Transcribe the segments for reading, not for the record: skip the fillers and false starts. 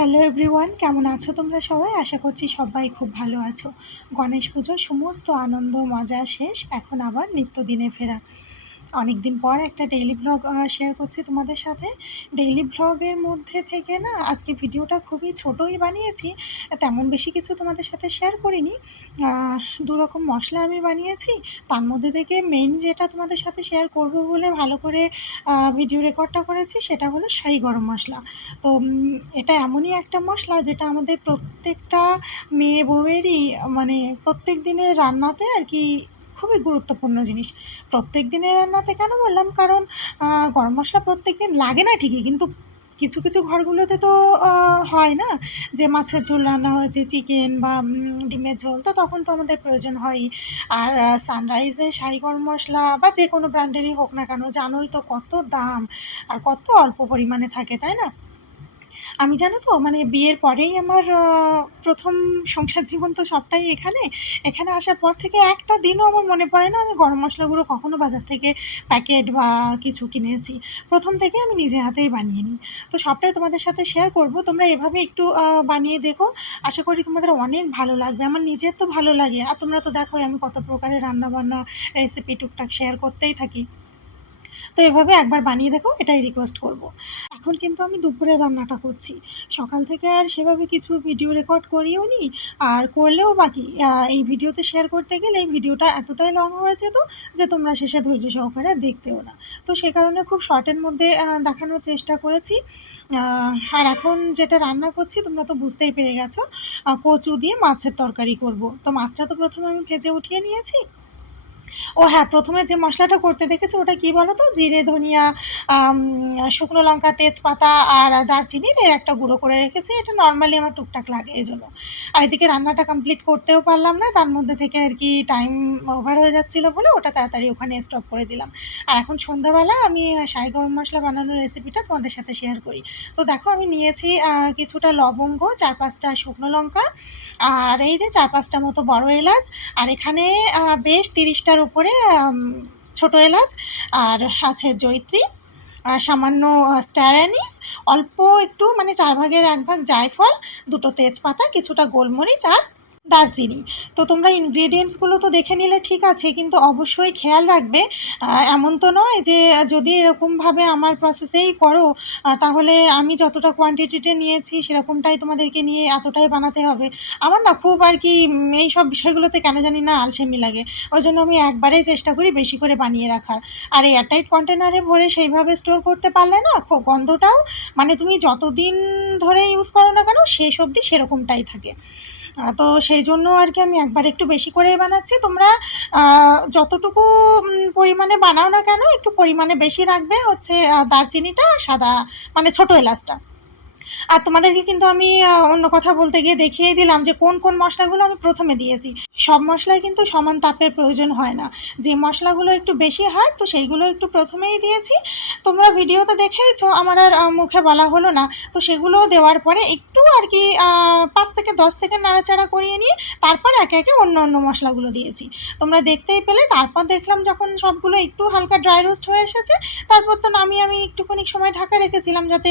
Hello everyone, কেমন আছো তোমরা সবাই? আশা করছি সবাই খুব ভালো আছো। গণেশ পুজোর সমস্ত আনন্দ মজা শেষ, এখন আবার নিত্যদিনে ফেরা। অনেক দিন পর একটা ডেইলি ভ্লগ শেয়ার করছি তোমাদের সাথে। ডেইলি ভ্লগের মধ্যে থেকে না আজকে ভিডিওটা খুবই ছোটোই বানিয়েছি, তেমন বেশি কিছু তোমাদের সাথে শেয়ার করিনি। দু রকম মশলা আমি বানিয়েছি, তার মধ্যে থেকে মেইন যেটা তোমাদের সাথে শেয়ার করব বলে ভালো করে ভিডিও রেকর্ডটা করেছি সেটা হলো শাহি গরম মশলা। তো এটা এমনই একটা মশলা যেটা আমাদের প্রত্যেকটা মেয়ে বউয়েরই মানে প্রত্যেক দিনের রান্নাতে আর কি খুবই গুরুত্বপূর্ণ জিনিস। প্রত্যেক দিনের রান্নাতে কেন বললাম, কারণ গরম মশলা প্রত্যেক দিন লাগে না ঠিকই, কিন্তু কিছু কিছু ঘরগুলোতে তো হয় না যে মাছের ঝোল রান্না হয়েছে, চিকেন বা ডিমের ঝোল, তো তখন তো আমাদের প্রয়োজন হয়ই। আর সানরাইজে শাহি গরম মশলা বা যে কোনো ব্র্যান্ডেরই হোক না কেন, জানোই তো কত দাম আর কত অল্প পরিমাণে থাকে, তাই না? আমি জানো তো মানে বিয়ের পরেই আমার প্রথম সংসার জীবন তো সবটাই এখানে। এখানে আসার পর থেকে একটা দিনও আমার মনে পড়ে না আমি গরম মশলাগুলো কখনো বাজার থেকে প্যাকেট বা কিছু কিনেছি। প্রথম থেকে আমি নিজে হাতেই বানিয়ে নিই। তো সবটাই তোমাদের সাথে শেয়ার করব। তোমরা এভাবে একটু বানিয়ে দেখো। আশা করি তোমাদের অনেক ভালো লাগবে। আমার নিজের তো ভালো লাগে। আর তোমরা তো দেখোই আমি কত প্রকারের রান্নাবান্না রেসিপি টুকটাক শেয়ার করতেই থাকি। তো এভাবে একবার বানিয়ে দেখো, এটাই রিকোয়েস্ট করব। এখন কিন্তু আমি দুপুরে রান্নাটা করছি। সকাল থেকে আর সেভাবে কিছু ভিডিও রেকর্ড করিও নি, আর করলেও বাকি এই ভিডিওতে শেয়ার করতে গেলে এই ভিডিওটা এতটাই লং হয়ে যেত যে তোমরা শেষে ধৈর্য সহকারে দেখতেও না। তো সে কারণে খুব শর্টের মধ্যে দেখানোর চেষ্টা করেছি। আর এখন যেটা রান্না করছি তোমরা তো বুঝতেই পেরে গেছো, কচু দিয়ে মাছের তরকারি করব। তো মাছটা তো প্রথমে আমি ভেজে উঠিয়ে নিয়েছি। ও হ্যাঁ, প্রথমে যে মশলাটা করতে দেখেছো ওটা কী বলো তো? জিরে, ধনিয়া, আম শুকনো লঙ্কা, তেজপাতা আর দারচিনির এর একটা গুঁড়ো করে রেখেছি। এটা নরমালি আমার টুকটাক লাগে এজন্য। আর এদিকে রান্নাটা কমপ্লিট করতেও পারলাম না, তার মধ্যে থেকে আর কি টাইম ওভার হয়ে যাচ্ছিলো বলে ওটা তাড়াতাড়ি ওখানে স্টপ করে দিলাম। আর এখন সন্ধ্যাবেলা আমি শাহি গরম মশলা বানানোর রেসিপিটা তোমাদের সাথে শেয়ার করি। তো দেখো আমি নিয়েছি কিছুটা লবঙ্গ, ৪-৫টা শুকনো লঙ্কা, আর এই যে ৪-৫টা মতো বড় এলাচ, আর এখানে বেশ ৩০টার উপরে ছোটো এলাচ, আর আছে জয়িত্রী, সামান্য স্টার অ্যানিস, অল্প একটু মানে ৪ ভাগের ১ ভাগ জায়ফল, ২টো তেজপাতা, কিছুটা গোলমরিচ আর দারচিনি। তো তোমরা ইনগ্রিডিয়েন্টসগুলো তো দেখে নিলে ঠিক আছে, কিন্তু অবশ্যই খেয়াল রাখবে এমন তো নয় যে যদি এরকমভাবে আমার প্রসেসেই করো তাহলে আমি যতটা কোয়ান্টিটিতে নিয়েছি সেরকমটাই তোমাদেরকে নিয়ে এতটাই বানাতে হবে। আমার না খুব আর কি এইসব বিষয়গুলোতে কেন জানি না আলসেমি লাগে। ওই জন্য আমি একবারেই চেষ্টা করি বেশি করে বানিয়ে রাখার। আর এয়ারটাইট কন্টেনারে ভরে সেইভাবে স্টোর করতে পারলে না গন্ধটাও মানে তুমি যতদিন ধরে ইউজ করো না কেন শেষ অবধি সেরকমটাই থাকে। তো সেই জন্য আর কি আমি একবার একটু বেশি করেই বানাচ্ছি। তোমরা যতটুকু পরিমাণে বানাও না কেন একটু পরিমাণে বেশি রাখবে হচ্ছে দারচিনিটা, সাদা মানে ছোটো এলাচটা। আর তোমাদেরকে কিন্তু আমি অন্য কথা বলতে গিয়ে দেখিয়ে দিলাম যে কোন কোন মশলাগুলো আমি প্রথমে দিয়েছি। সব মশলাই কিন্তু সমান তাপের প্রয়োজন হয় না। যে মশলাগুলো একটু বেশি হার্ড তো সেইগুলো একটু প্রথমেই দিয়েছি। তোমরা ভিডিওতে দেখেইছো, আমার আর মুখে বলা হলো না। তো সেগুলো দেওয়ার পরে একটু আর কি ৫ থেকে ১০ সেকেন্ড নাড়াচাড়া করিয়ে নিয়ে তারপর একে একে অন্য অন্য মশলাগুলো দিয়েছি। তোমরা দেখতেই পেলে। তারপর দেখলাম যখন সবগুলো একটু হালকা ড্রাই রোস্ট হয়ে এসেছে, তারপর তো নামিয়ে আমি একটুখানি সময় ঢাকা রেখেছিলাম যাতে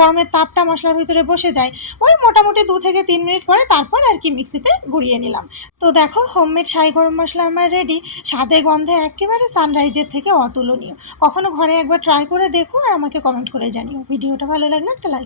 গরমের তাপটা মশলার ভিতরে বসে যায়। ওই মোটামুটি ২ থেকে ৩ মিনিট পরে তারপর আর কি মিক্সিতে গুঁড়িয়ে নিলাম। তো দেখো হোমমেড শাহি গরম মশলা আমার রেডি। স্বাদে গন্ধে একেবারে সানরাইজের থেকে অতুলনীয়। কখনো ঘরে একবার ট্রাই করে দেখো আর আমাকে কমেন্ট করে জানিও। ভিডিওটা ভালো লাগলে একটা লাইক